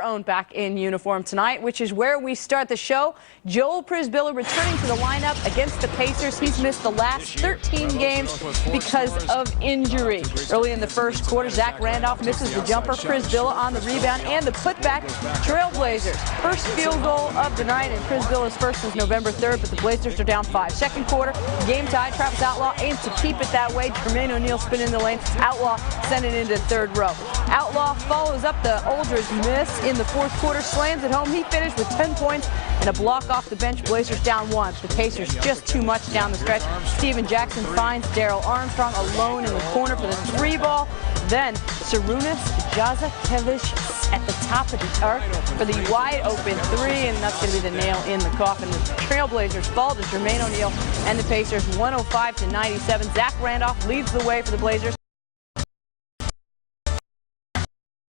their own back in uniform tonight, which is where we start the show. Joel Przybilla returning to the lineup against the Pacers. He's missed the last 13 games because of injury. Early in the first quarter, Zach Randolph misses the jumper. Przybilla on the rebound and the putback. Trailblazers first field goal of the night, and Przybilla first since November 3rd, but the Blazers are down 5. Second quarter, game tied. Travis Outlaw aims to keep it that way. Jermaine O'Neal spinning in the lane. Outlaw sending it into third row. Outlaw follows up the Aldridge miss in the fourth quarter, slams it home. He finished with 10 points and a block off the bench. Blazers down 1. The Pacers just too much down the stretch. Steven Jackson finds Darrell Armstrong alone in the corner for the 3-ball. Then Sarunas Jazakevic at the top of the arc for the wide open 3, and that's going to be the nail in the coffin. The Trailblazers fall to Jermaine O'Neal and the Pacers 105-97. Zach Randolph leads the way for the Blazers.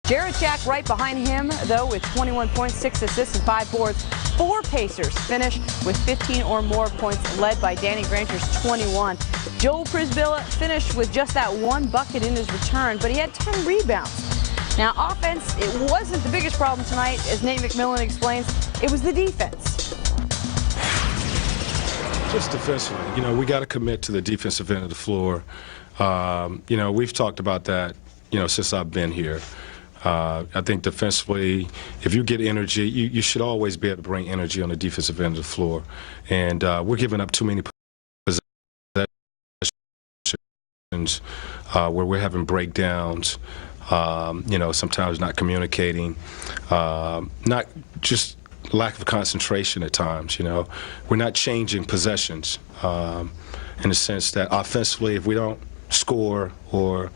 Jarrett Jack right behind him, though, with 21 points, 6 assists, and 5 boards. 4 Pacers finish with 15 or more points, led by Danny Granger's 21. Joel Przybilla finished with just that 1 bucket in his return, but he had 10 rebounds. Now, offense, it wasn't the biggest problem tonight. As Nate McMillan explains, it was the defense. Just defensively. You know, we got to commit to the defensive end of the floor. You know, we've talked about that, you know, since I've been here. I think defensively, if you get energy, you should always be able to bring energy on the defensive end of the floor. And we're giving up too many possessions where we're having breakdowns, you know, sometimes not communicating, not just lack of concentration at times, you know. We're not changing possessions in the sense that offensively, if we don't score or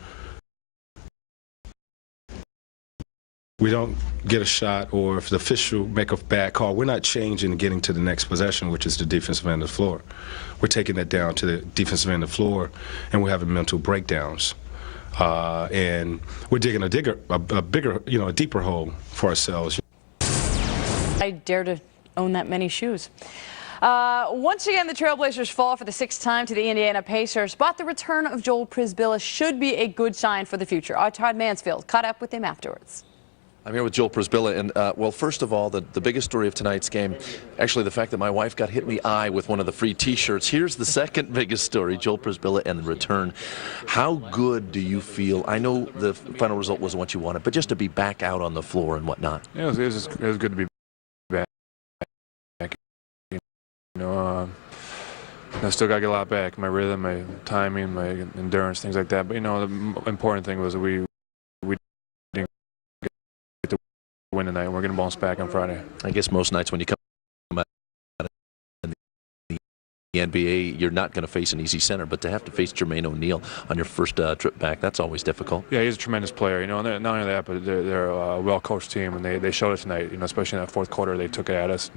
we don't get a shot, or if the official make a bad call, we're not changing and getting to the next possession, which is the defensive end of the floor. We're taking that down to the defensive end of the floor, and we're having mental breakdowns. And we're digging a bigger, you know, a deeper hole for ourselves. I dare to own that many shoes. Once again, the Trailblazers fall for the 6th time to the Indiana Pacers, but the return of Joel Przybilla should be a good sign for the future. Our Todd Mansfield caught up with him afterwards. I'm here with Joel Przybilla, and well, first of all, the biggest story of tonight's game, actually the fact that my wife got hit in the eye with one of the free T-shirts. Here's the second biggest story, Joel Przybilla and the return. How good do you feel? I know the final result wasn't what you wanted, but just to be back out on the floor and whatnot. Yeah, it was good to be back. You know, I still got to get a lot back, my rhythm, my timing, my endurance, things like that. But, you know, the important thing was that we win tonight, and we're going to bounce back on Friday. I guess most nights when you come out in the NBA, you're not going to face an easy center, but to have to face Jermaine O'Neal on your first trip back, that's always difficult. Yeah, he's a tremendous player, you know, and not only that, but they're a well-coached team, and they showed it tonight, you know, especially in that fourth quarter. They took it at us.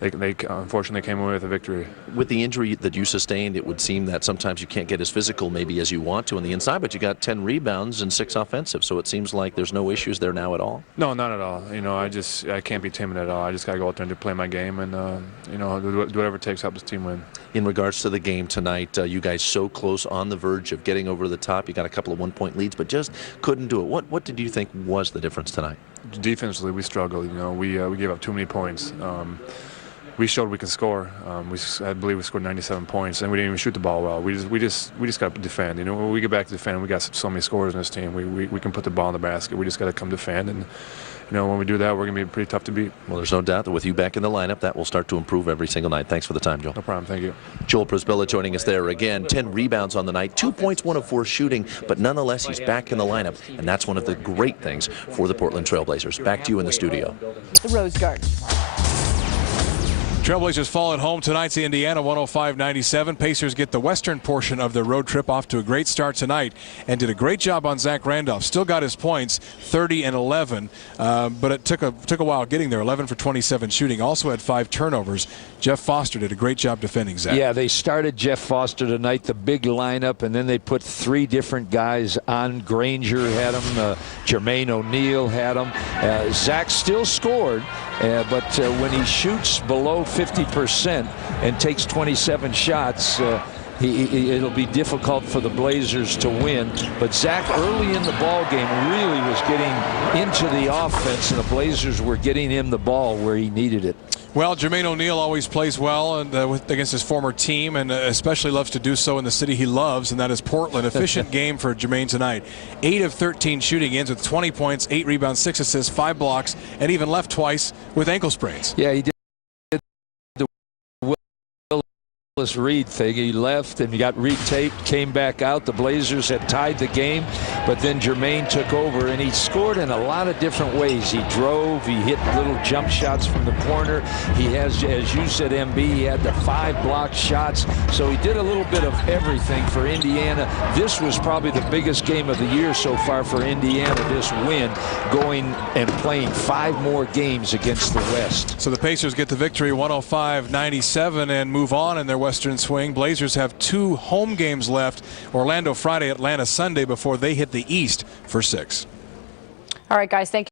They unfortunately came away with a victory. With the injury that you sustained, it would seem that sometimes you can't get as physical maybe as you want to on the inside, but you got 10 rebounds and 6 offensive, so it seems like there's no issues there now at all. No, not at all. You know, I can't be timid at all. I just got to go out there and play my game and, you know, do whatever it takes to help this team win. In regards to the game tonight, you guys so close on the verge of getting over the top. You got a couple of one-point leads, but just couldn't do it. What did you think was the difference tonight? Defensively, we struggled. You know, we gave up too many points. We showed we can score. I believe we scored 97 points, and we didn't even shoot the ball well. We just got to defend. You know, when we get back to defend, we got so many scores in this team. We can put the ball in the basket. We just got to come defend, and you know, when we do that, we're going to be pretty tough to beat. Well, there's no doubt that with you back in the lineup, that will start to improve every single night. Thanks for the time, Joel. No problem. Thank you. Joel Przybilla joining us there again. 10 rebounds on the night, 2 points, 1 of 4 shooting, but nonetheless, he's back in the lineup, and that's one of the great things for the Portland Trailblazers. Back to you in the studio. The Rose Garden. Trailblazers fall at home tonight to Indiana, 105-97. Pacers get the western portion of their road trip off to a great start tonight and did a great job on Zach Randolph. Still got his points, 30 and 11, but it took a while getting there. 11 for 27 shooting. Also had 5 turnovers. Jeff Foster did a great job defending Zach. Yeah, they started Jeff Foster tonight, the big lineup, and then they put 3 different guys on. Granger had him, Jermaine O'Neal had him. Zach still scored, but when he shoots below 50% and takes 27 shots, it'll be difficult for the Blazers to win. But Zach early in the ball game really was getting into the offense, and the Blazers were getting him the ball where he needed it. Well, Jermaine O'Neal always plays well and, against his former team, and especially loves to do so in the city he loves, and that is Portland. Efficient game for Jermaine tonight. 8 of 13 shooting ends with 20 points, 8 rebounds, 6 assists, 5 blocks, and even left twice with ankle sprains. Yeah, he did the Willis Reed thing. He left and he got retaped, came back out. The Blazers had tied the game, but then Jermaine took over, and he scored in a lot of different ways. He drove, he hit little jump shots from the corner. He has, as you said, MB, he had the 5 blocked shots. So he did a little bit of everything for Indiana. This was probably the biggest game of the year so far for Indiana, this win, going and playing 5 more games against the West. So the Pacers get the victory 105-97 and move on in their Western swing. Blazers have 2 home games left. Orlando Friday, Atlanta Sunday before they hit the East for 6. All right, guys, thank you.